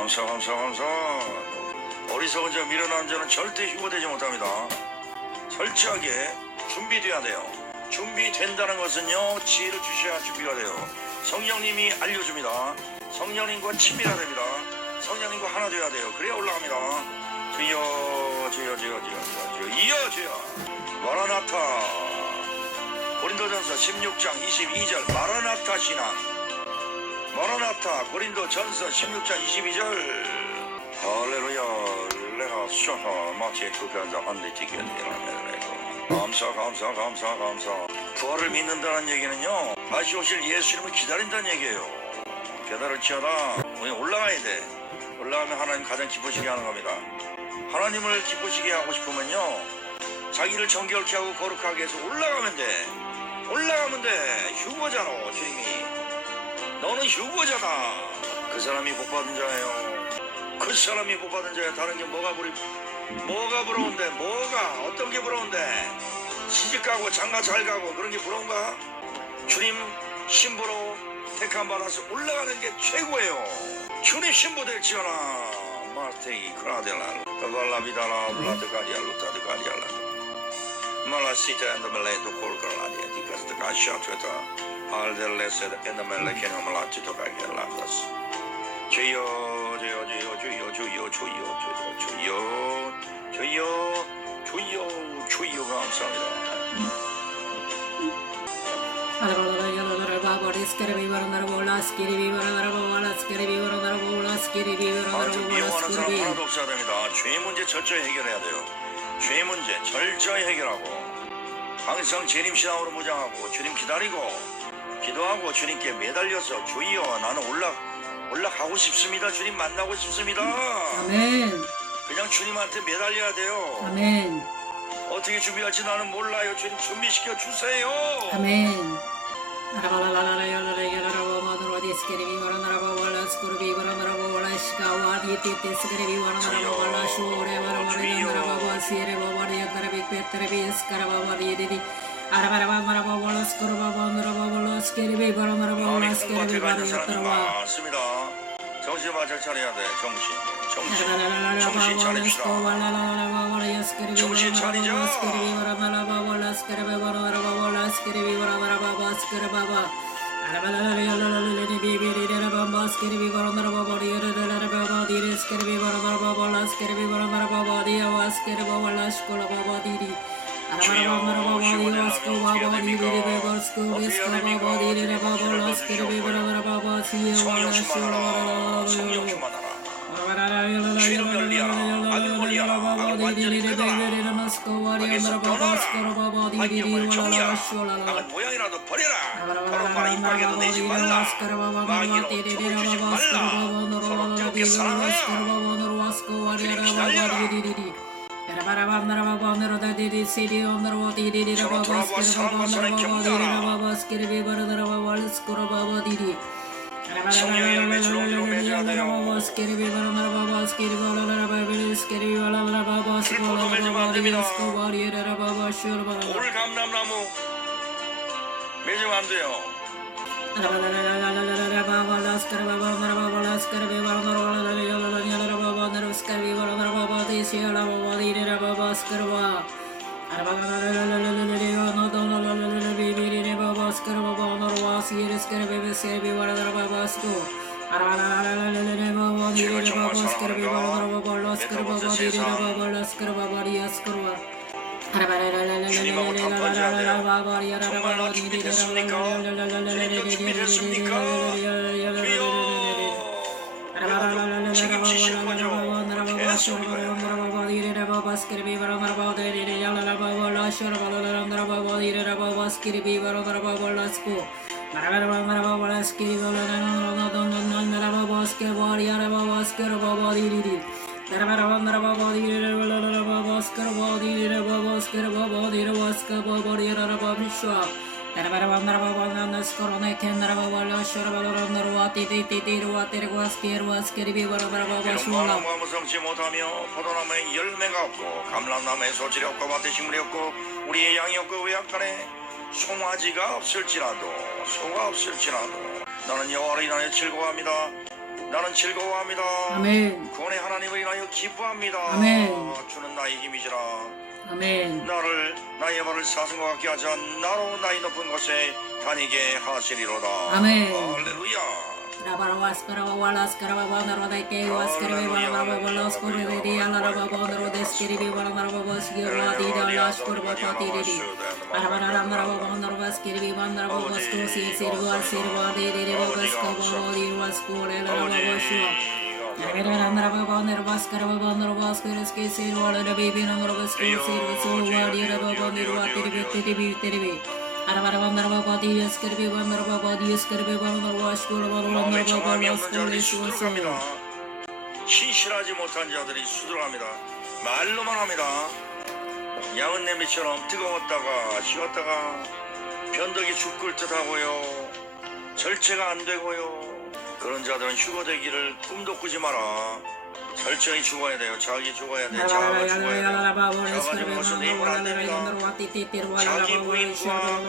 감사 감사 감사 어리석은 자 미련한 자는 절대 휴거되지 못합니다. 철저하게 준비돼야 돼요. 준비된다는 것은요 지혜를 주셔야 준비가 돼요. 성령님이 알려줍니다. 성령님과 친밀해야 됩니다. 성령님과 하나 돼야 돼요. 그래야 올라갑니다. 주여 주여 주여 주여 주여 이어 주여. 마라나타. 고린도전서 16장 22절. 마라나타 신앙 마라나타 고린도 전서 16장 22절. 할렐루야 레하 샤하 마치 그간자 안리티견이라메레고 감사 감사 감사 감사. 부활을 믿는다는 얘기는요 다시 오실 예수님을 기다린다는 얘기예요. 깨달을지어다 우리 올라가야 돼. 올라가면 하나님 가장 기쁘시게 하는 겁니다. 하나님을 기쁘시게 하고 싶으면요 자기를 정결케 하고 거룩하게 해서 올라가면 돼. 올라가면 돼. 휴거잖아 주님이 너는 휴거자다. 그 사람이 복 받은 자예요. 그 사람이 복 받은 자야. 다른 게 뭐가 부리, 뭐가 부러운데? 뭐가 어떤 게 부러운데? 시집 가고 장가 잘 가고 그런 게 부러운가? 주님 신부로 택함 받아서 올라가는 게 최고예요. 주님 신부 될지어나 마테이 크라델라 발라비다라 블라드가리아 루타드가리알라 말라시타 앤더 멜레도 콜컬라디아 디카스드 알 델레세드 앤더 멜레케노 말라치도 가게라다스 주여 주여 주여 주여 주여 주여 주여 주여 주여 주여 주여 감사합니다. 죄 문제 철저히 해결해야 돼요. 죄 문제 철저히 해결하고 항상 재림 신앙으로 무장하고 주님 기다리고 기도하고 주님께 매달려서 주여 나는 올라 올라가고 싶습니다. 주님 만나고 싶습니다. 아멘. 그냥 주님한테 매달려야 돼요. 아멘. 어떻게 준비할지 나는 몰라요. 주님 준비시켜 주세요. 아멘. 마음 அரபரபா மரபா போலோஸ் குரபா போந்தரபா போலோஸ் கெரிபை பரமரபா போலோஸ் கெரிபை பரமரபா 정신만 잘 차려야 돼 정신 정신 정신 차립시다 정신 차리자 Askeri bir bana baba, askeri bir bana baba, diye askeri baba, laş kola baba, diri. 성령 충만하라. 성령 충만하라. 죄로 멸리하라. 악을 악을 완전히 끊어라. 악에서 떠나라. 환경을 정리하라. 악은 모양이라도 버려라. 더러 말에 입가게도 내지 말라. 마귀로 주지 말라. 서로 뜨겁게 사랑하여. 주님 기다려라. 매주 안돼요. Trzymaj go, Todd, Johnny, rozsumnij go, rozsumnij go. Basketball, 마음과 무성치 못하며 포도나무에 열매가 없고 감람나무에 소질이 없고 밭에 식물이 없고 우리의 양이 없고 외양간에 송아지가 없을지라도 소가 없을지라도 나는 여호와를 인하여 즐거워합니다 나는 즐거워합니다. 아멘. 구원의 하나님을 인하여 기뻐합니다. 아멘. 주는 나의 힘이지라. 아멘. 나를 나의 발을 사슴과 같게 하자 나로 나의 높은 곳에 다니게 하시리로다. 아멘. 할렐루야. Rabarabas karabawalas karababana rodeke was karabe balababalas koredi alarababana rodes kiribi balarababas girwadi dalash korbapati redi Arabarara marababana robas kiribi bandarababas kosi sirwa sirwa de babas kabodi was kore larababashu 신실하지 못한 자들이 수두룩합니다. 말로만 합니다. 양은 냄비처럼 뜨거웠다가 식었다가 변덕이 죽을 듯하고요. 절제가 안 되고요. 그런 자들은 휴거되기를 꿈도 꾸지 마라. 절제히 죽어야 돼요. 자기 죽어야 돼. 자아가 죽어야 돼요. 자아가 죽은 것은 내 힘은 안 됩니다. 자기 부인과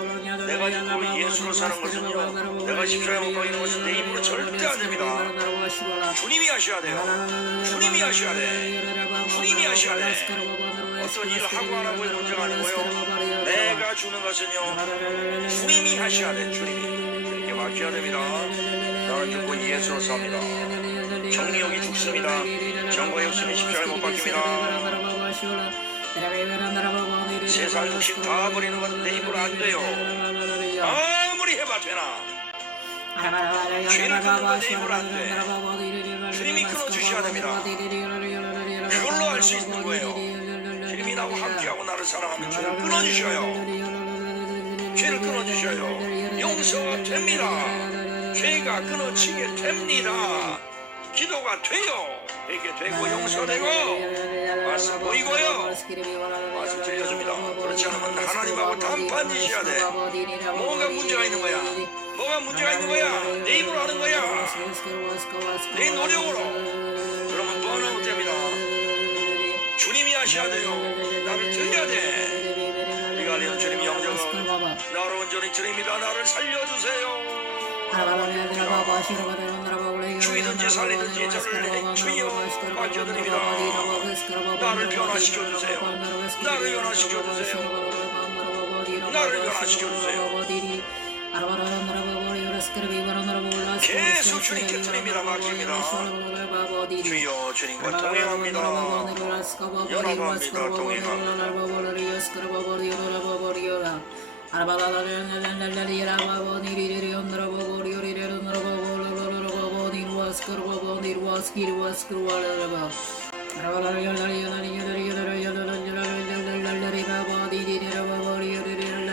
내가 죽고 예수로 사는 것은요. 내가 십자가에 못 박이는 것은 내 힘으로 절대 안 됩니다. 주님이 하셔야 돼요. 주님이 하셔야 돼. 주님이 하셔야 돼. 어떤 일을 하고 안 하고의 문제가 아니고요. 내가 주는 것은요. 주님이 하셔야 돼. 주님이. 그렇게 맡겨야 됩니다. 나는 죽고 예수로 삽니다. 정리욕이 죽습니다. 정과 욕심이 십자가에 못 박힙니다. 세상 욕심 다 버리는 건 내 힘으로 안 돼요. 아무리 해봐 되나. 죄를 끊는 건내 힘으로 안 돼. 주님이 끊어주셔야 됩니다. 그걸로 알 수 있는 거예요. 주님이 나와 함께하고 나를 사랑하면 죄를 끊어주셔요. 죄를 끊어주셔요. 용서가 됩니다. 죄가 끊어지게 됩니다. 기도가 돼요. 되게 되고 용서되고 말씀 보이고요. 말씀 들려줍니다. 그렇지 않으면 하나님하고 단판지셔야 돼. 뭐가 문제가 있는 거야? 뭐가 문제가 있는 거야? 내 입으로 하는 거야. 내 노력으로. 그러면 번아웃 됩니다. 주님이 하셔야 돼요. 나를 들려야 돼. 우리가 알리는 주님 영접은 나로 온전히 주님이다. 나를 살려주세요. 죽이든지 살리든지 저를 주여 맡겨드립니다. 나를 변화시켜주세요. 나를 변화시켜주세요. 나를 변화시켜주세요. 계속 주님께 드립니다. 맡깁니다. 주여 주님과 동행합니다. 연합합니다. 동행합니다.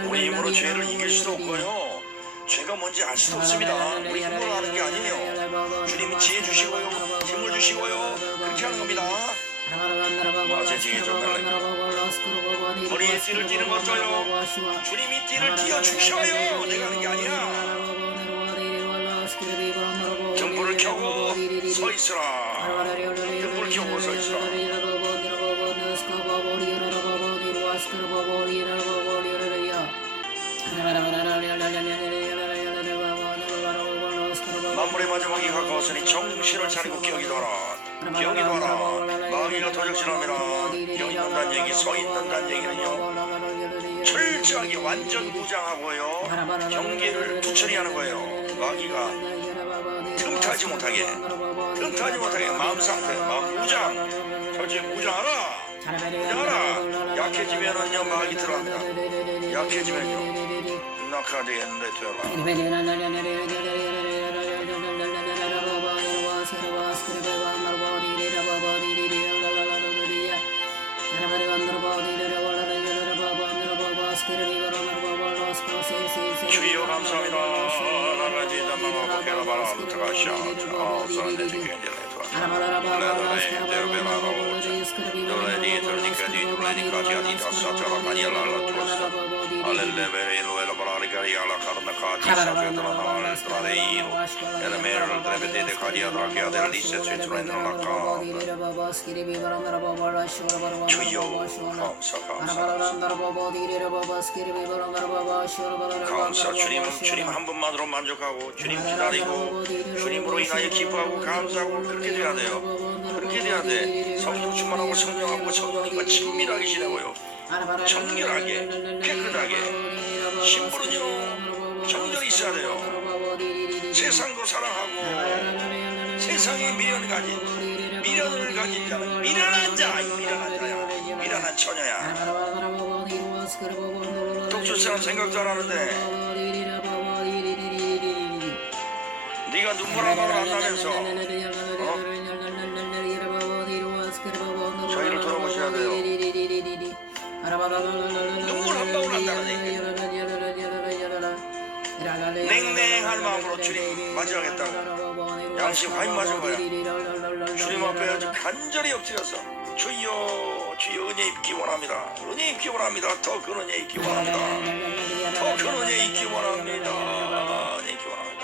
우리 힘으로 죄를 이길 수도 없고요. 죄가 뭔지 알 수도 없습니다. 우리 힘으로 하는 게 아니에요. 주님이 지혜 주시고요. 힘을 주시고요. 그렇게 하는 겁니다. 머리에 띠를 띠는 것도요. 주님이 띠를 띄어 주셔요. 내가 하는 게 아니야. 경보를 켜고 서 있으라. 경보를 켜고 서 있으라. 만물의 마지막이 가까웠으니 정신을 차리고 기억이더라. 기억이더라. 마귀가 도적질합니다. 기억 있는다는 얘기, 서 있는다는 얘기는요. 철저하게 완전 무장하고요. 경계를 투철히 하는 거예요. 마귀가 틈타지 못하게, 틈타지 못하게 마음 상태, 마음 무장, 철저히 무장하라. 무장하라. 약해지면은요 마귀 들어갑니다. 약해지면요 낙하되겠는데 되라. 주여 감사합니다. 나라지 담마마 보케라 바라 루트가 샤트 아우사는 내게 감사 주님 주님 한 분만으로 만족하고 주님 기다리고 주님으로 인하여 기뻐하고 감사하고 그렇게 돼야 돼요. 그렇게 돼야 돼. 성령 충만하고 성령하고 성령님과 친밀하게 지내고요. 정결하게 깨끗하게 심부름으로 정결이 있어야 돼요. 세상도 사랑하고 세상에 미련을 가진 미련을 가진 자는 미련한 자 미련한 자야. 미련한 처녀야. 독주처럼 생각도 안 하는데 네가 한 방울 안 나면서 주님 맞이하겠다고 양심 화인 맞은 거야 주님 앞에 아주 간절히 엎드려서 주여 주여 은혜 입기 원합니다 은혜 입기 원합니다 더 큰 은혜 입기 원합니다 더 큰 은혜 입기 원합니다 은혜 입기 원합니다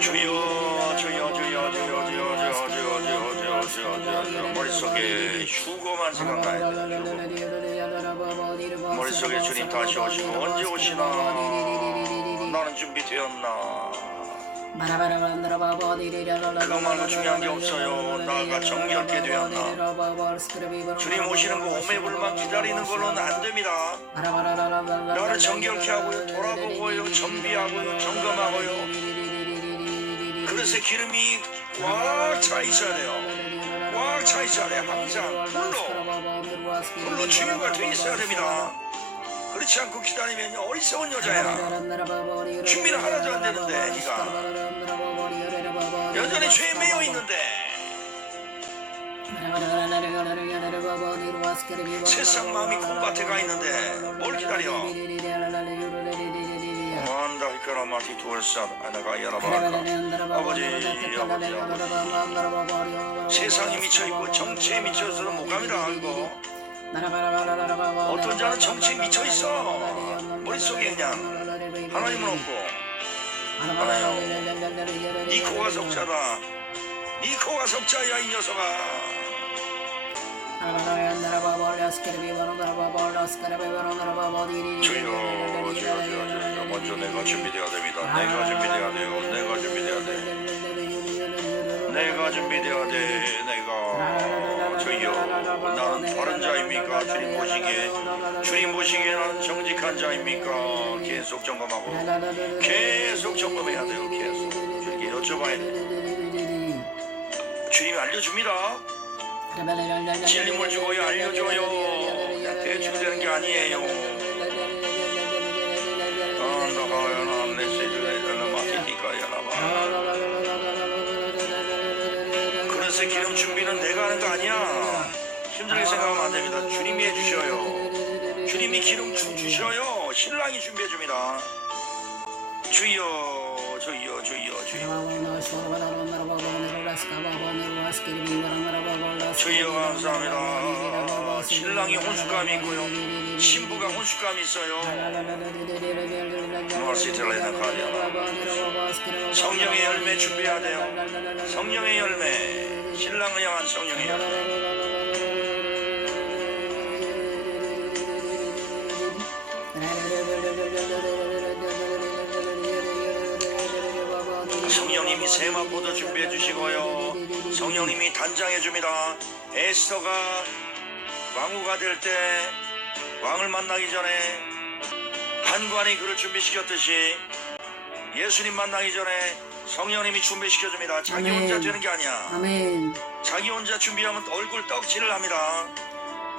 주여 주여 주여 주여 주여 주여 주여 주여 주여 주여 머릿속에 휴거만 생각나야 돼 머릿속에 주님 다시 오시고 언제 오시나 나는 준비되었나 말고 중요한 게 없어요. 나가 정결케 되었나. 주님 오시는 거 오매불만 기다리는 걸로는 안 됩니다. 나를 정결케 하고요 돌아보고요 정비하고요 점검하고요. 그릇에 기름이 꽉 차 있어야 돼요. 꽉 차 있어야 돼 항상. 물로. 물로 주유가 돼 있어야 됩니다 그렇지 않고 기다리면 어리석은 여자야 준비는 하나도 안 되는데 네가 여전히 죄에 매여 있는데 세상 마음이 콩밭에 가 있는데 뭘 기다려 안다 이까라 마티 두얼산 아나가 야라바라카 아버지 아버지 아버지 세상에 미쳐 있고 정치에 미쳐서는 못 갑니다 이거 어떤 자는 정치에 미쳐 있어. 머릿속에 그냥 하나님은 없고 네 코가 석자다. 네 코가 석자야 이 녀석아. 주여 주여 주여 먼저 내가 준비되어야 됩니다. 내가 준비되어야 돼요. 내가 준비되어야 돼. 내가 준비되어야 돼 내가 주여 나는 바른 자입니까? 주님 보시기에 주님 보시기에 나는 정직한 자입니까? 계속 점검하고 계속 점검해야 돼요 계속. 주님께 여쭤봐야 돼. 주님이 알려줍니다. 진림을 주고요 알려줘요. 그냥 대충 되는 게 아니에요. 그래서 기름 준비는 내가 하는 거 아니야 힘들게 생각하면 안 됩니다. 주님이 해주셔요. 주님이 기름 주, 주셔요. 신랑이 준비해 줍니다. 주여 주여 주여 주여. 주여 감사합니다. 신랑이 혼숙감이 있고요. 신부가 혼숙감이 있어요. 성령의 열매 준비해야 돼요. 성령의 열매. 신랑을 향한 성령의 열매 세마포도 준비해 주시고요. 성령님이 단장해 줍니다. 에스더가 왕후가 될 때 왕을 만나기 전에 한관이 그를 준비시켰듯이 예수님 만나기 전에 성령님이 준비시켜 줍니다. 자기 아멘. 혼자 되는 게 아니야. 아멘. 자기 혼자 준비하면 얼굴 떡칠을 합니다.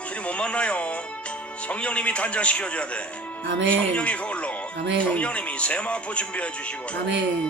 주님 못 만나요. 성령님이 단장시켜 줘야 돼. 아멘. 성령의 거울로 아멘. 성령님이 세마포 준비해 주시고 아멘.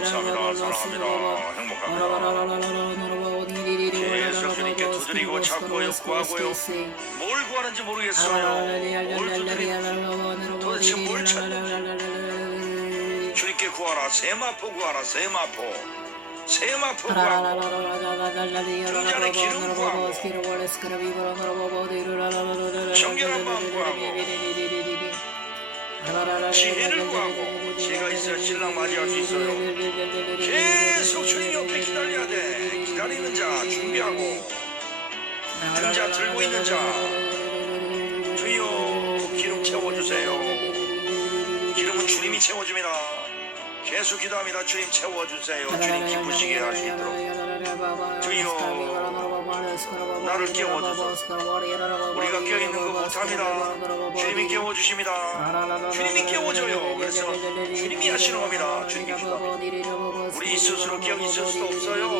감사합니다. 사랑합니다. 행복합니다. 계속 주님께 두드리고 찾고요, 구하고요. 뭘 구하는지 모르겠어요. 뭘 두드리 도대체 뭘 주님께 구하라. 세마포 구하라. 세마포. 세마포 구하고 등잔에 기름 구하고 정결한 마음 구하고 지혜를 구하고 지혜가 있어야 신랑 맞이할 수 있어요. 계속 주님 옆에 기다려야 돼. 기다리는 자 준비하고 등자 들고 있는 자 주여 기름 채워주세요. 기름은 주님이 채워줍니다. 계속 기도합니다. 주님 채워주세요. 주님 기쁘시게 할 수 있도록. 나를 깨워주소서. 우리가 깨어있는 거 못합니다. 주님이 깨워주십니다. 주님이 깨워줘요. 그래서 주님이 하시는 겁니다. 주님께 기도합니다. 우리 스스로 깨어 있을 수도 없어요.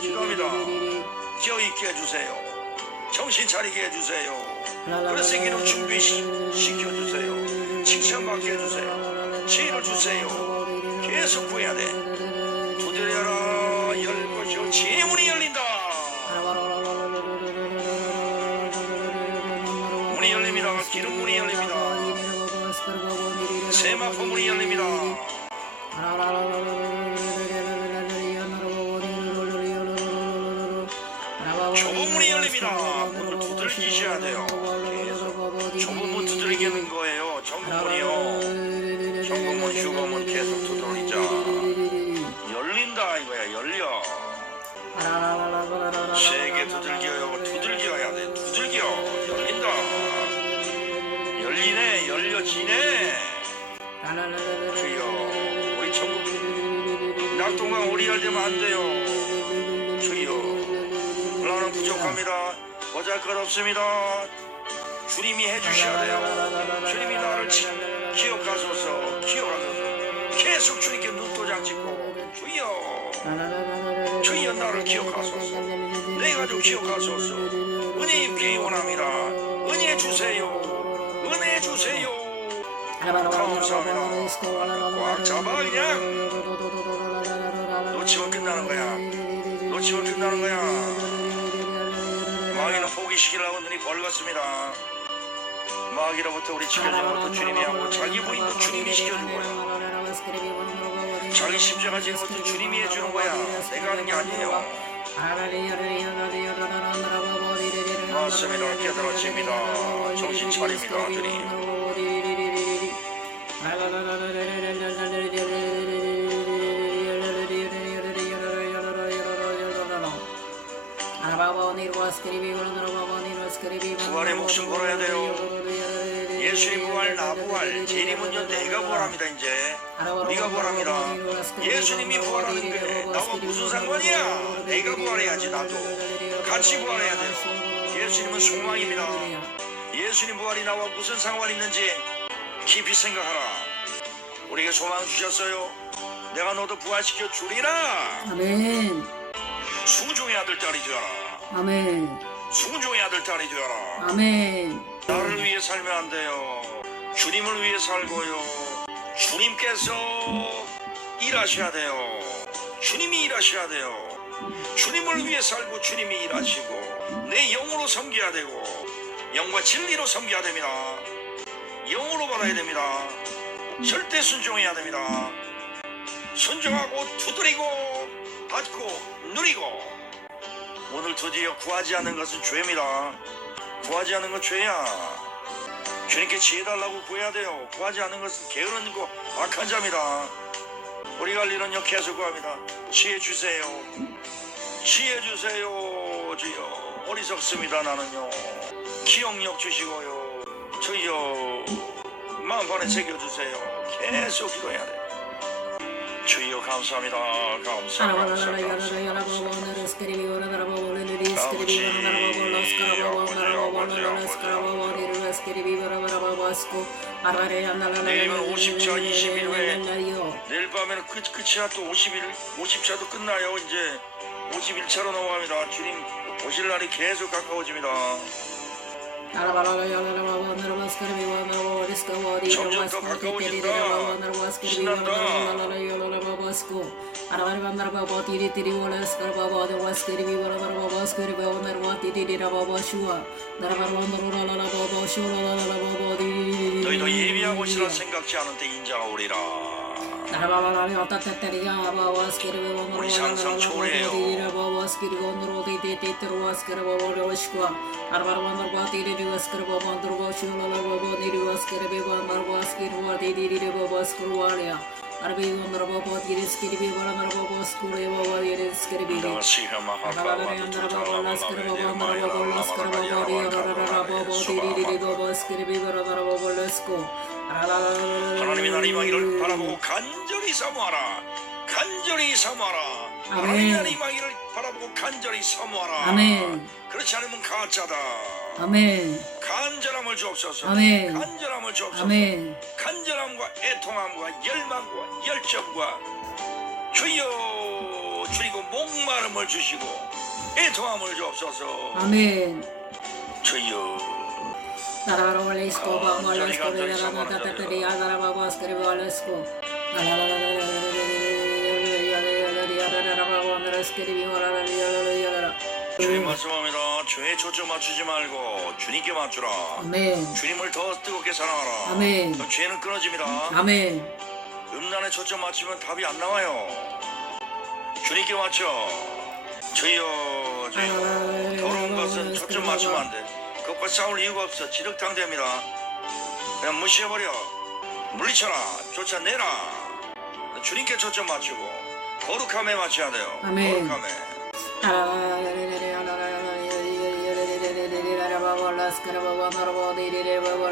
기도합니다. 깨어 있게 해주세요. 정신 차리게 해주세요. 그래서 기름 준비시켜 주세요. 칭찬받게 해주세요. 지혜를 주세요. 계속 구해야 돼. 두드려라 열 것이요 지혜 문이 열린다. 세마포 문 낙동강 우리 열리면 안 돼요. 주여. 나는 부족합니다. 보잘것 없습니다. 주님이 해주셔야 돼요. 주님이 나를 지- 기억하소서. 기억하소서. 계속 주님께 눈도장 찍고 주여. 주여 나를 기억하소서. 내 가족 기억하소서. 은혜 입기 원합니다. 은혜 주세요. 은혜 주세요. 꽉 잡아 그냥. 놓치면 끝나는 거야. 놓치면 끝나는 거야. 마귀는 포기시키려고 눈이 벌겋습니다. 마귀로부터 우리 지켜주는 것도 주님이 하고 자기 부인도 주님이 시켜준 거야. 자기 십자가 지는 것도 주님이 해주는 거야. 내가 하는 게 아니에요. 맞습니다. 깨달아집니다. 정신 차립니다, 주님. 예수님 부활, 나 부활, 재림은요 내가 부활합니다 이제. 우리가 부활합니다. 예수님이 부활하는데 나와 무슨 상관이야? 내가 부활해야지 나도. 같이 부활해야 돼요. 예수님은 소망입니다. 예수님 부활이 나와 무슨 상관이 있는지 깊이 생각하라. 우리에게 소망 주셨어요. 내가 너도 부활시켜 주리라. 아멘. 순종의 아들 딸이 되어라. 아멘. 순종의 아들 딸이 되어라. 아멘. 나를 위해 살면 안 돼요. 주님을 위해 살고요. 주님께서 일하셔야 돼요. 주님이 일하셔야 돼요. 주님을 위해 살고 주님이 일하시고 내 영으로 섬겨야 되고 영과 진리로 섬겨야 됩니다. 영으로 받아야 됩니다. 절대 순종해야 됩니다. 순종하고 두드리고 받고 누리고 오늘 드디어 구하지 않는 것은 죄입니다. 구하지 않는 건 죄야. 주님께 지혜 달라고 구해야 돼요. 구하지 않는 것은 게으른 거 악한 자입니다. 우리가 할 일은요 계속 구합니다. 지혜 주세요. 지혜 주세요. 주여 어리석습니다 나는요. 기억력 주시고요. 주여 마음판에 새겨주세요. 계속 기도해야 돼. 주여 감사합니다. 감사합니다. 내일은 50차 20일 후에 내일 밤에는 끝, 끝이야 또 50일 50차도 끝나요 이제 51차로 넘어갑니다 주님 오실 날이 계속 가까워집니다 너희도 예비하고 있으라 생각지 않은 때 인자가 오리라 Arvar 우리 상상 초래요. 하나님이 나를 임하기를 바라보고 간절히 사모하라. 간절히 사모하라 임하기를 바라보고 간절히 사모하라 아멘. 그렇지 않으면 가짜다 아멘. 간절함을 주옵소서 아멘. 간절함을 주옵소서 아멘. 간절함과 애통함과 열망과 열정과 주여 주리고 목마름을 주시고 애통함을 주옵소서 아멘. 주여 Bangalesko, Tatari, Adarababa, Skrivalesco. 주님 말씀합니다. 주에 초점 맞추지 말고 주님께 맞추라. 아멘. 주님을 더 뜨겁게 사랑하라. 아멘. 죄는 끊어집니다. 아멘. 음란에 초점 맞추면 답이 안 나와요. 주님께 맞춰. 주여 주여. 더러운 것은 초점 맞추면 안 돼. 그것과 싸울 이유가 없어. 지륵당 됩니다. 그냥 무시해버려. 물리쳐라. 쫓아내라. 주님께 초점 맞추고 거룩함에 맞춰야 돼요 아멘. 거룩함에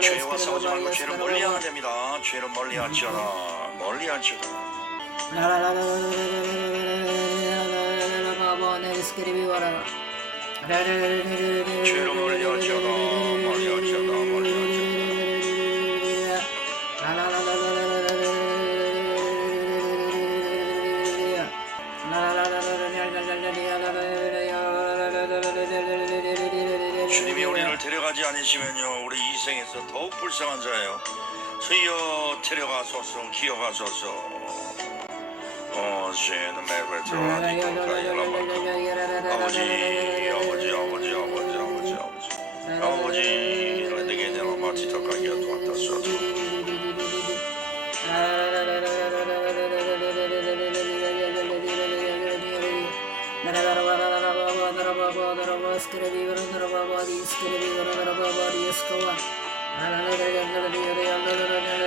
죄와 싸우지 말고 죄를 멀리하면 됩니다 죄를 멀리하지어라 멀리하지어라 죄를 멀리하지어라 멀리하지어라 불쌍한 자예요 주여 데려가소서 기어가소서 어 죄는 매를 아버지 아버지 아버지 아버지 아버지 아버지 아버지 내게 내가 마치 덕하게 도왔다소서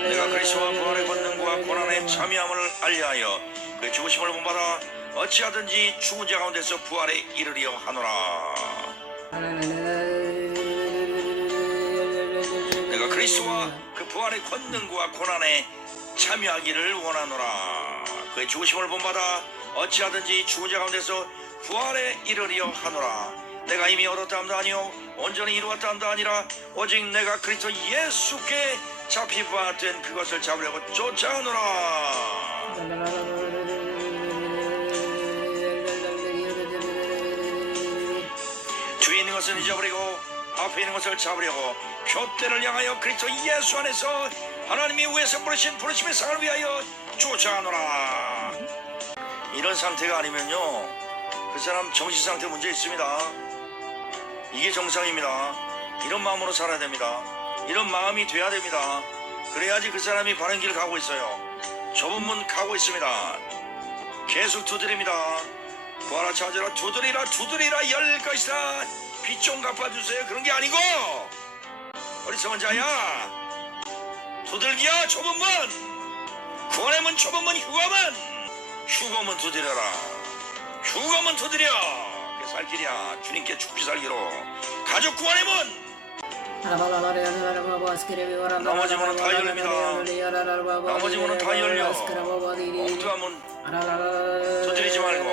내가 그리스도와 부활의 권능과 고난의 참여함을 알리하여 그 죽으심을 본받아 어찌하든지 죽은 자 가운데서 부활에 이르려 하노라. 내가 그리스도와 그 부활의 권능과 고난에 참여하기를 원하노라. 그의 죽으심을 본받아 어찌하든지 죽은 자 가운데서 부활에 이르려 하노라. 내가 이미 얻었다 함도 아니요 온전히 이루었다 함도 아니라 오직 내가 그리스도 예수께 잡히바 된 그것을 잡으려고 쫓아오노라. 뒤에 있는 것은 잊어버리고 앞에 있는 것을 잡으려고 표대를 향하여 그리스도 예수 안에서 하나님이 위에서 부르신 부르심의 상을 위하여 쫓아오노라. 이런 상태가 아니면요. 그 사람 정신 상태 문제 있습니다 이게 정상입니다. 이런 마음으로 살아야 됩니다. 이런 마음이 돼야 됩니다. 그래야지 그 사람이 바른 길을 가고 있어요. 좁은 문 가고 있습니다. 계속 두드립니다. 구하라 찾으라 두드리라 두드리라 열 것이다. 빚 좀 갚아주세요. 그런 게 아니고 어리석은 자야. 두들기야 좁은 문. 구원의 문 좁은 문 휴거문. 휴거문 두드려라. 휴거문 두드려 하나님께 살기랴 주님께 죽기 살기로. 가족 구하려면 나머지 문은 다 열립니다. 나머지 문은 다 열려. 엉뚱한 문. 저지르지 말고.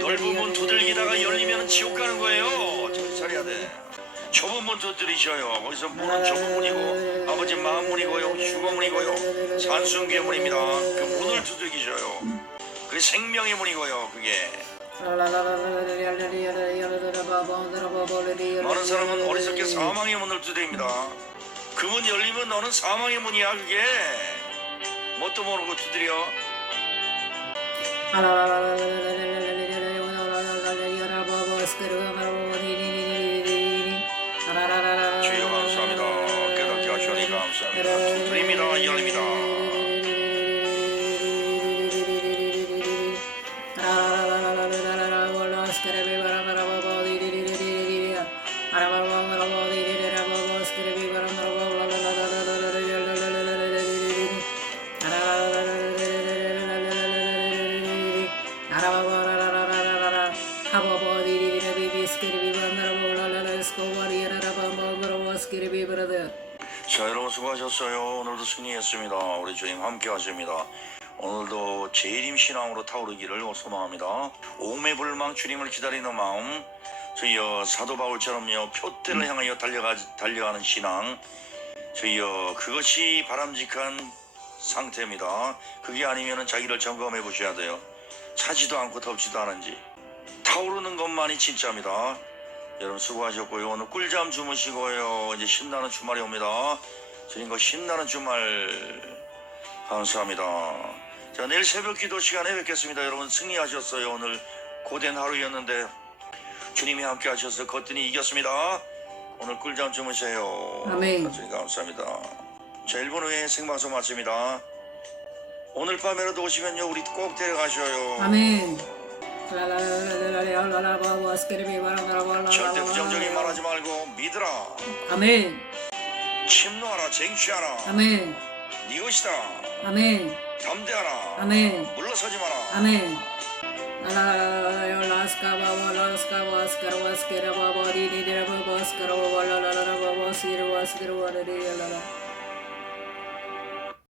넓은 문 두들기다가 열리면 지옥 가는 거예요. 정신 차려야 돼. 좁은 문 두드리셔요. 거기서 문은 좁은 문이고 아버지 마음 문이고요. 휴거문이고요. 산수계 문입니다. 그 문을 두드리셔요. 그 생명의 문이고요. 그게. 많은 사람은 어리석게 사망의 문을 두드립니다. 그 문 열리면 너는 사망의 문이야 그게. 뭣도 모르고 두드려. Okay. 주님 함께 하십니다. 오늘도 재림 신앙으로 타오르기를 소망합니다. 오매 불망 주님을 기다리는 마음, 저희 사도 바울처럼요 표대를 향하여 달려가 달려가는 신앙, 저희 그것이 바람직한 상태입니다. 그게 아니면은 자기를 점검해 보셔야 돼요. 차지도 않고 덥지도 않은지 타오르는 것만이 진짜입니다. 여러분 수고하셨고요. 오늘 꿀잠 주무시고요. 이제 신나는 주말이 옵니다. 주님과 신나는 주말 감사합니다. 자, 내일 새벽 기도 시간에 뵙겠습니다. 여러분 승리하셨어요. 오늘 고된 하루였는데 주님이 함께 하셔서 거뜬히 이겼습니다. 오늘 꿀잠 주무세요. 아멘. 감사합니다. 자, 1분 후에 생방송 마칩니다. 오늘 밤에라도 오시면요, 우리 꼭 데려가셔요. 아멘. 절대 부정적인 말하지 말고 믿으라. 아멘. 침노하라, 쟁취하라. 아멘. 네 것이다. 아멘. 담대하라. 아멘. 물러서지 마라. 아멘. 라라라라스카바와라스카바스카라와스케라바바디디라바바스카라바라라라바시라바스케라바라리라라